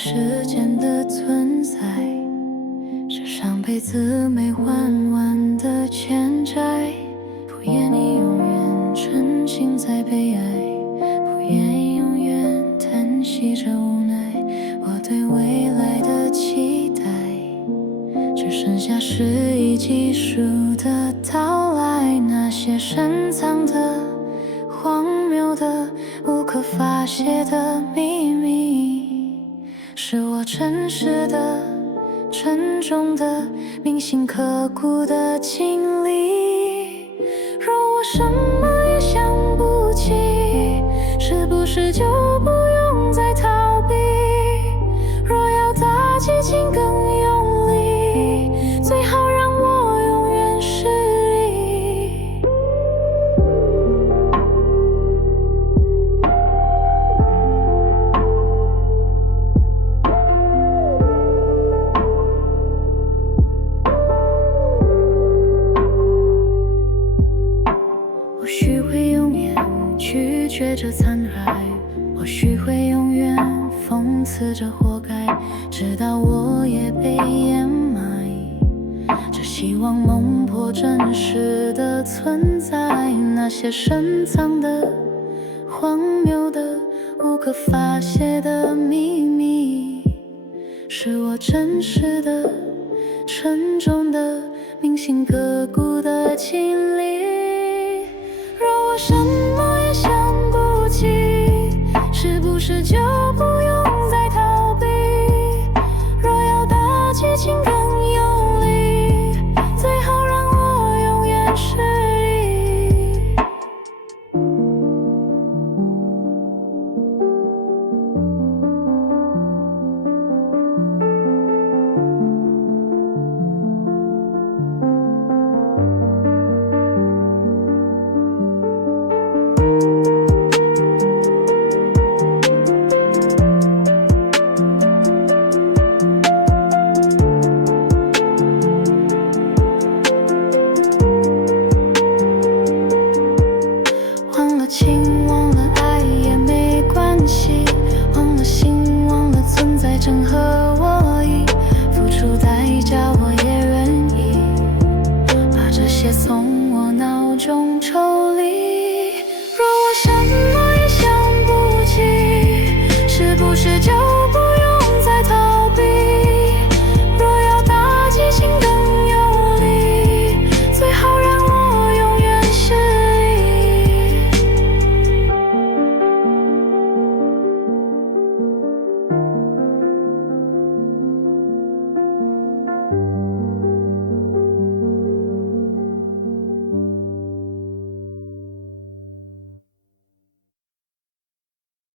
时间的存在，是上辈子没还完的欠债。不愿你永远沉浸在悲哀，不愿意永远叹息着无奈。我对未来的期待，只剩下事已记数的到来。那些深藏的、荒谬的、无可发泄的秘密，是我真实的、沉重的、铭心刻骨的经历。若我什么也想不起，是不是就不用再逃避？若要打击，请更用力，最好让我永远失忆。或许会永远拒绝着残害，或许会永远讽刺着活该，直到我也被掩埋。只希望梦破真实的存在，那些深藏的、荒谬的、无可发泄的秘密，是我真实的、沉重的、铭心刻骨的经历。若我什么也想不起，是不是就不用再逃避？若要打击，请更用力，最好让我永远失忆。忘了情，忘了爱也没关系，忘了心，忘了存在，正合我意。付出代价我也愿意，把这些从我脑中抽离。